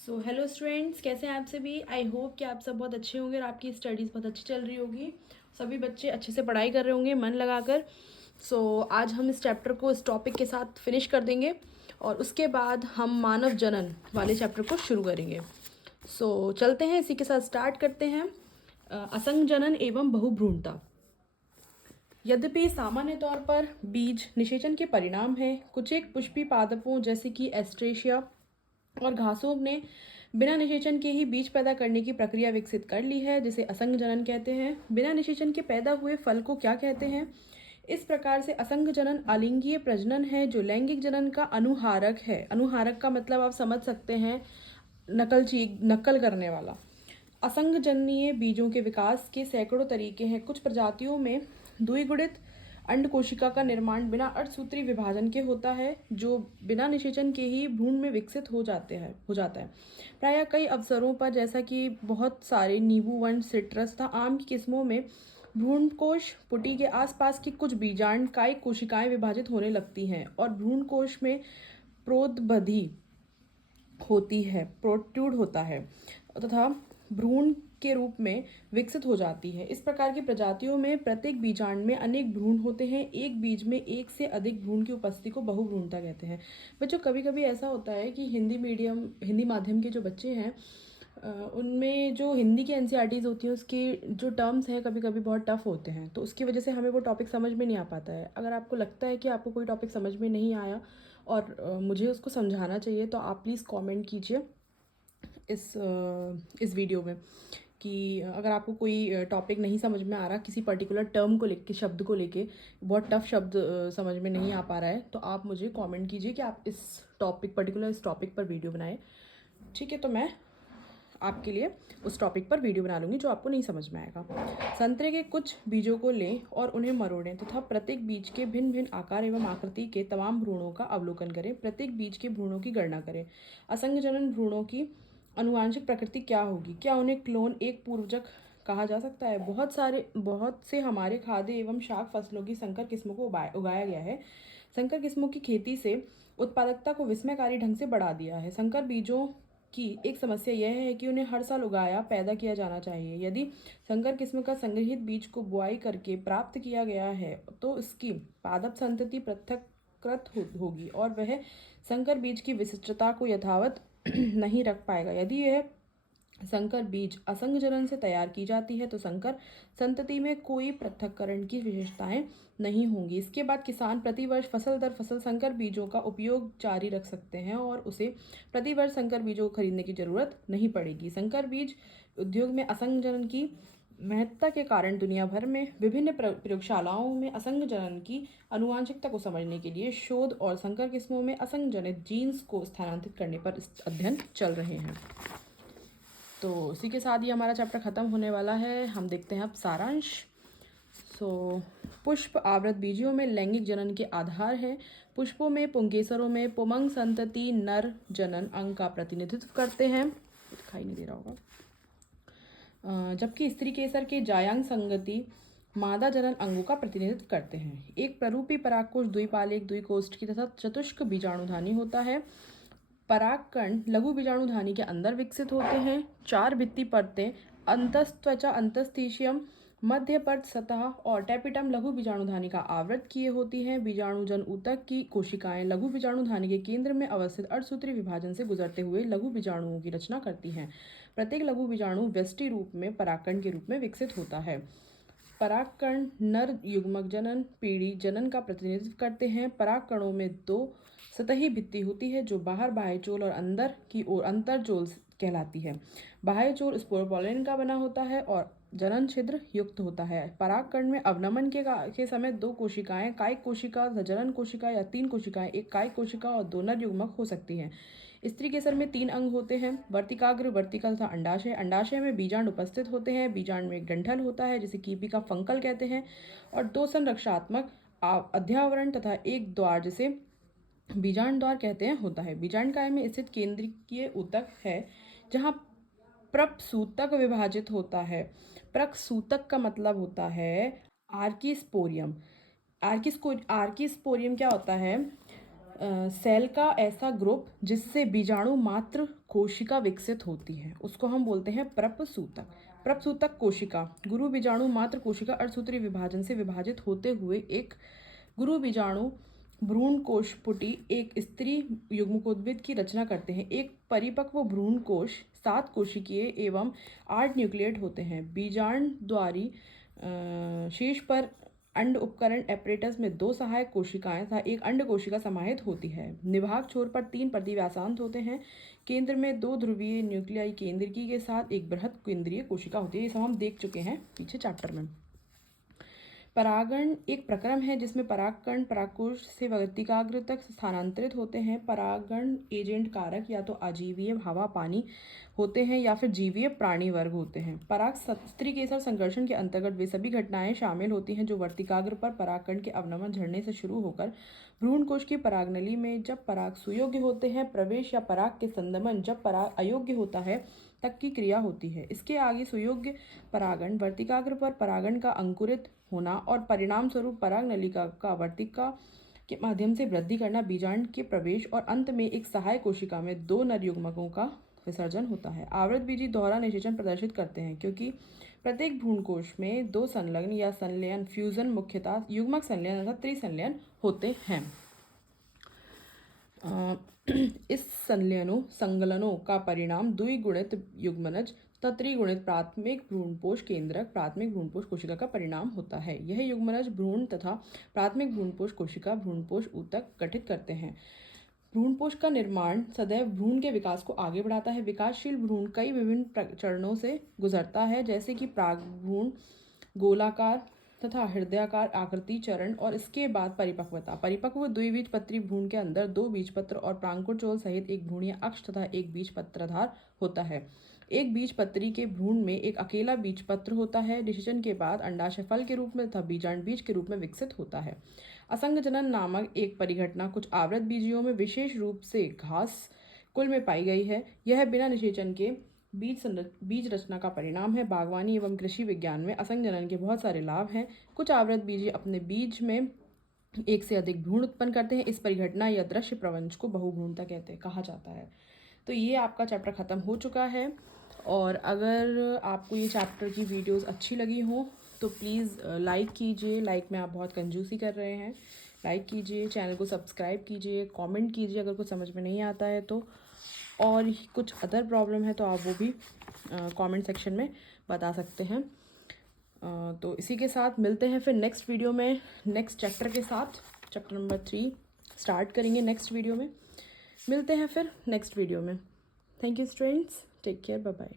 Hello students, कैसे हैं आप सभी। आई होप कि आप सब बहुत अच्छे होंगे और आपकी स्टडीज़ बहुत अच्छी चल रही होगी। सभी बच्चे अच्छे से पढ़ाई कर रहे होंगे मन लगाकर। आज हम इस चैप्टर को इस टॉपिक के साथ फिनिश कर देंगे और उसके बाद हम मानव जनन वाले चैप्टर को शुरू करेंगे। चलते हैं, इसी के साथ स्टार्ट करते हैं। असंग जनन एवं बहुभ्रूणता। यद्यपि सामान्य तौर पर बीज निषेचन के परिणाम हैं, कुछ एक पुष्पी पादपों जैसे कि एस्ट्रेशिया और घासों ने बिना निषेचन के ही बीज पैदा करने की प्रक्रिया विकसित कर ली है, जिसे असंग जनन कहते हैं। बिना निषेचन के पैदा हुए फल को क्या कहते हैं? इस प्रकार से असंग जनन अलिंगीय प्रजनन है जो लैंगिक जनन का अनुहारक है। अनुहारक का मतलब आप समझ सकते हैं, नकल करने वाला। असंगजन्य बीजों के विकास के सैकड़ों तरीके हैं। कुछ प्रजातियों में द्विगुणित अंड कोशिका का निर्माण बिना अर्धसूत्री विभाजन के होता है, जो बिना निषेचन के ही भ्रूण में विकसित हो जाता है। प्रायः कई अवसरों पर, जैसा कि बहुत सारे नींबू वन, सिट्रस तथा आम की किस्मों में, भ्रूणकोश पुटी के आसपास की कुछ बीजांड कायिक कोशिकाएं विभाजित होने लगती हैं और भ्रूणकोश में प्रोद्बधि होती है, प्रोट्रूड होता है तथा भ्रूण के रूप में विकसित हो जाती है। इस प्रकार की प्रजातियों में प्रत्येक बीजांड में अनेक भ्रूण होते हैं। एक बीज में एक से अधिक भ्रूण की उपस्थिति को बहुभ्रूणता कहते हैं। बच्चों, कभी कभी ऐसा होता है कि हिंदी माध्यम के जो बच्चे हैं, उनमें जो हिंदी की एनसीईआरटीज़ होती हैं उसके जो टर्म्स हैं कभी कभी बहुत टफ होते हैं, तो उसकी वजह से हमें वो टॉपिक समझ में नहीं आ पाता है। अगर आपको लगता है कि आपको कोई टॉपिक समझ में नहीं आया और मुझे उसको समझाना चाहिए, तो आप प्लीज़ कमेंट कीजिए इस वीडियो में कि अगर आपको कोई टॉपिक नहीं समझ में आ रहा, किसी पर्टिकुलर टर्म को लेके, शब्द को लेके बहुत टफ शब्द समझ में नहीं आ पा रहा है, तो आप मुझे कमेंट कीजिए कि आप इस टॉपिक पर वीडियो बनाएं। ठीक है, तो मैं आपके लिए उस टॉपिक पर वीडियो बना लूँगी जो आपको नहीं समझ में आएगा। संतरे के कुछ बीजों को लें और उन्हें मरोड़ें तथा प्रत्येक बीज के भिन्न भिन्न आकार एवं आकृति के तमाम भ्रूणों का अवलोकन करें। प्रत्येक बीज के भ्रूणों की गणना करें। असंगजनन भ्रूणों की अनुवांशिक प्रकृति क्या होगी? क्या उन्हें क्लोन, एक पूर्वजक कहा जा सकता है? बहुत से हमारे खाद्य एवं शाक फसलों की संकर किस्मों को उगाया गया है। संकर किस्मों की खेती से उत्पादकता को विस्मयकारी ढंग से बढ़ा दिया है। संकर बीजों की एक समस्या यह है कि उन्हें हर साल पैदा किया जाना चाहिए। यदि संकर किस्म का संग्रहित बीज को बुआई करके प्राप्त किया गया है तो इसकी पादप संतति पृथक्कृत होगी और वह संकर बीज की विशिष्टता को यथावत नहीं रख पाएगा। यदि यह संकर बीज असंग जनन से तैयार की जाती है तो संकर संतति में कोई पृथक्करण की विशेषताएं नहीं होंगी। इसके बाद किसान प्रतिवर्ष फसल दर फसल संकर बीजों का उपयोग जारी रख सकते हैं और उसे प्रतिवर्ष संकर बीजों को खरीदने की जरूरत नहीं पड़ेगी। संकर बीज उद्योग में असंग जनन की महत्ता के कारण दुनिया भर में विभिन्न प्रयोगशालाओं में असंग जनन की आनुवांशिकता को समझने के लिए शोध और संकर किस्मों में असंग जनित जीन्स को स्थानांतरित करने पर अध्ययन चल रहे हैं। तो इसी के साथ ही हमारा चैप्टर ख़त्म होने वाला है। हम देखते हैं अब सारांश। पुष्प आवृत बीजियों में लैंगिक जनन के आधार हैं। पुष्पों में पुंकेसरों में पुमंग संतति नर जनन अंग का प्रतिनिधित्व करते हैं, दिखाई नहीं दे रहा होगा, जबकि स्त्री केसर के जायांग संगति मादा जनन अंगों का प्रतिनिधित्व करते हैं। एक प्ररूपी परागकोश द्विपालिक द्विकोष्ठी तथा चतुष्क बीजाणुधानी होता है। परागकण लघु बीजाणुधानी के अंदर विकसित होते हैं। 4 भित्ति परतें अंतस्त्वचा, अंतस्थिशियम, मध्य परत सतह और टैपिटम लघु बीजाणुधानी का आवृत किए होती हैं। बीजाणुजन ऊतक की कोशिकाएं लघु बीजाणुधानी के केंद्र में अवस्थित अर्धसूत्री विभाजन से गुजरते हुए लघु बीजाणुओं की रचना करती हैं। प्रत्येक लघु बीजाणु व्यष्टि रूप में परागकण के रूप में विकसित होता है। परागकण नर युग्मक जनन पीढ़ी जनन का प्रतिनिधित्व करते हैं। परागकणों में 2 सतही भित्ति होती है जो बाहर बाह्यचोल और अंदर की ओर अंतरचोल कहलाती है। बाह्यचोल स्पोरोपोलिन का बना होता है और जनन छिद्र युक्त होता है। परागकण में अवनमन के समय 2 कोशिकाएं, कायिक कोशिका, जनन कोशिका या 3 कोशिकाएं, एक कायिक कोशिका और 2 नर युग्मक हो सकती हैं। स्त्री केसर में 3 अंग होते हैं, वर्तिकाग्र, वर्तिकल तथा अंडाशय। अंडाशय में बीजांड उपस्थित होते हैं। बीजांड में एक डंठल होता है जिसे कीपी का फंकल कहते हैं और 2 संरक्षात्मक अध्यावरण तथा एक द्वार जिसे बीजांड द्वार कहते हैं होता है। बीजांड काय में स्थित केंद्रीय ऊतक है जहाँ प्रपसूतक विभाजित होता है। प्रकसूतक का मतलब होता है आर्किस्पोरियम। आर्किस्पोरियम क्या होता है? सेल का ऐसा ग्रुप जिससे बीजाणु मात्र कोशिका विकसित होती है उसको हम बोलते हैं प्रपसूतक। प्रपसूतक कोशिका गुरु बीजाणु मात्र कोशिका अर्धसूत्री विभाजन से विभाजित होते हुए एक गुरु बीजाणु भ्रूण कोशपुटी एक स्त्री युग्मकोद्भिद की रचना करते हैं। एक परिपक्व भ्रूण कोश 7 कोशिकीय एवं 8 न्यूक्लिएट होते हैं। बीजांडद्वारी शीर्ष पर अंड उपकरण एपरेटस में 2 सहायक कोशिकाएं तथा एक अंड कोशिका समाहित होती है। निभाग छोर पर 3 प्रतिव्यासांत होते हैं। केंद्र में 2 ध्रुवीय न्यूक्लियाई केंद्रकी के साथ एक बृहद केंद्रीय कोशिका होती है। ये सब हम देख चुके हैं पीछे चैप्टर में। परागण एक प्रक्रम है जिसमें परागकण परागकोश से वर्तिकाग्र तक स्थानांतरित होते हैं। परागण एजेंट कारक या तो अजीवीय हवा पानी होते हैं या फिर जीवीय प्राणी वर्ग होते हैं। पराग स्त्री केसर संकर्षण के अंतर्गत वे सभी घटनाएं शामिल होती हैं जो वर्तिकाग्र पर परागकण के अवनमन झरने से शुरू होकर भ्रूणकोश की परागनली में जब पराग सुयोग्य होते हैं प्रवेश या पराग के संदमन जब पराग अयोग्य होता है तक की क्रिया होती है। इसके आगे सुयोग्य परागण वर्तिकाग्र पर परागण का अंकुरित होना और परिणाम स्वरूप पराग नलिका का वर्तिका के माध्यम से वृद्धि करना बीजांड के प्रवेश और अंत में एक सहायक कोशिका में 2 नर युग्मकों का विसर्जन होता है। आवृतबीजी दोहरा निषेचन प्रदर्शित करते हैं क्योंकि प्रत्येक भ्रूणकोश में 2 संलग्न या संलयन फ्यूजन मुख्यतः युग्मक संलयन तथा त्रिसंलयन होते हैं। इस संलयनों का परिणाम द्विगुणित युग्मनज तथा त्रिगुणित प्राथमिक भ्रूणपोष केंद्रक प्राथमिक भ्रूणपोष कोशिका का परिणाम होता है। यह युग्मनज भ्रूण तथा प्राथमिक भ्रूणपोष कोशिका भ्रूणपोष ऊतक गठित करते हैं। भ्रूणपोष का निर्माण सदैव भ्रूण के विकास को आगे बढ़ाता है। विकासशील भ्रूण कई विभिन्न चरणों से गुजरता है जैसे कि प्रागभ्रूण, गोलाकार तथा हृदयाकार आकृति चरण और इसके बाद परिपक्वता। परिपक्व द्विबीजपत्री भ्रूण के अंदर 2 बीजपत्र और प्रांकुरचोल सहित एक भ्रूणीय अक्ष तथा एक बीजपत्रधार होता है। एक बीजपत्री के भ्रूण में एक अकेला बीजपत्र होता है। निषेचन के बाद अंडाशय फल के रूप में तथा बीजांड बीज के रूप में विकसित होता है। असंग जनन नामक एक परिघटना कुछ आवृत बीजियों में विशेष रूप से घास कुल में पाई गई है। यह बिना निषेचन के बीज रचना का परिणाम है। बागवानी एवं कृषि विज्ञान में असंग जनन के बहुत सारे लाभ हैं। कुछ आवृत बीज अपने बीज में एक से अधिक भ्रूण उत्पन्न करते हैं। इस परिघटना या दृश्य प्रपंच को बहुभ्रूणता कहा जाता है। तो ये आपका चैप्टर ख़त्म हो चुका है और अगर आपको ये चैप्टर की वीडियोस अच्छी लगी हो तो प्लीज़ लाइक कीजिए। लाइक में आप बहुत कंजूसी कर रहे हैं। लाइक कीजिए, चैनल को सब्सक्राइब कीजिए, कमेंट कीजिए अगर कुछ समझ में नहीं आता है तो, और कुछ अदर प्रॉब्लम है तो आप वो भी कमेंट सेक्शन में बता सकते हैं। तो इसी के साथ मिलते हैं फिर नेक्स्ट वीडियो में नेक्स्ट चैप्टर के साथ। चैप्टर नंबर 3 स्टार्ट करेंगे नेक्स्ट वीडियो में। मिलते हैं फिर नेक्स्ट वीडियो में। Thank you students, take care, bye bye.